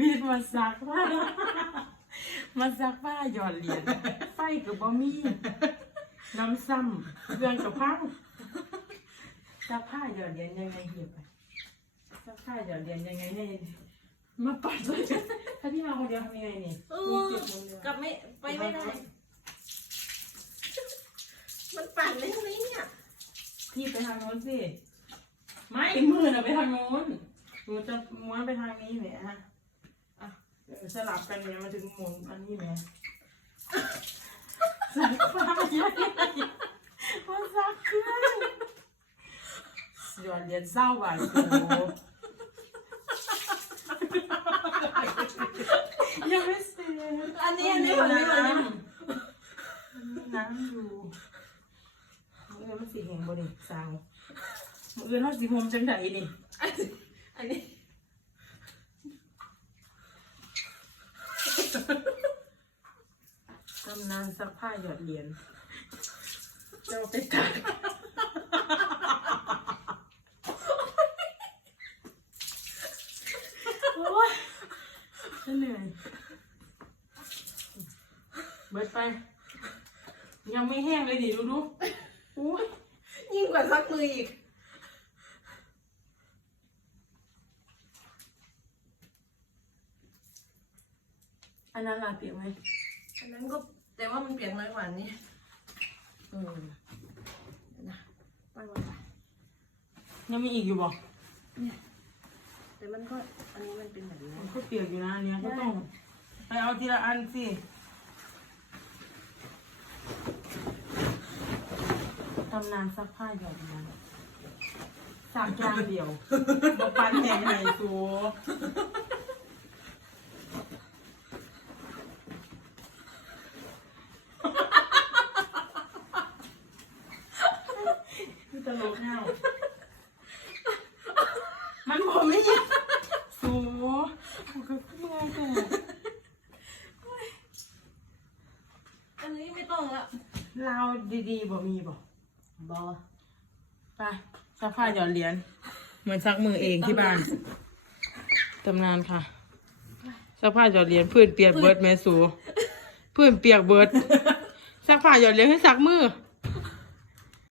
วิตมาซักผ้ามาซักผ้าหยอดเหรียญไฟกับบะมีน้ำซ้ำเครื่องกับพังซักผ้าหยอดเหรียญยังไงเหียบไปซักผ้าหยอดเหรียญยังไงให้มาปัดเลยถ้าพี่มาคนเดียวทำยังไงนี่เอมีอเจ็บมือเดียวกลับไม่ไปไม่ได้ มันปั่นได้ไหมเนี่ยพี่ไปทางโน้นสิไม่มือน่ะไปทางโน้นหนูจะม้วนไปทางนี้แหละฮะอะเดี๋ยว สลับกันเนี่ยมาถึงหมุนอันนี้แหละสักฟ้าใหญ่มาสักเครื่องหยอดเหรียญเศร้าบาทโอ้ยังไม่เสร็จอันนี้อันนี้ฝั่งนี้ฝั่งนี้น้ำอยู่เออมันสีแหงบ่นี่สาวมืออื่นเขาสีผมจังไดนี่อันนี้ ตำนานซักผ้าหยอดเหรียญเจ้าไปตักโอ้ยฉันเหนื่อยเบิดไป ยังไม่แห้งเลยดิดูดูโอ้ยยิ่งกว่าซักมืออีก อันนั้นลาเปียกไหมอันนั้นก็แต่ว่ามันเปียกน้อยกว่านี้เออเดี๋ยวนะไปไปไปยังมีอีกอยู่บ่เนี่ยแต่มันก็อันนี้มันเป็นแบบนี้มันก็เปียกอยู่นะอันเนี้ยก็ต้องไปเอาทีละอันสิตำนานซักผ้าหยอดเหรียญสามจานเดียวบปันแหงไหนสูนี่ ตลกแนวมันบอกไม่ยินสูมันก็เมื่อยแต่อันนี้ไม่ต้องละเราดีๆบ่มีบ่บอไปซักผ้าหยอดเหรียญเหมือนซักมือเองที่บ้านตำนานค่ะซักผ้าหยอดเหรียญเพื่อนเปียกเบิร์ดแม่สูเพื่อนเปียกเบิร์ดซักผ้าหยอดเหรียญให้ซักมือ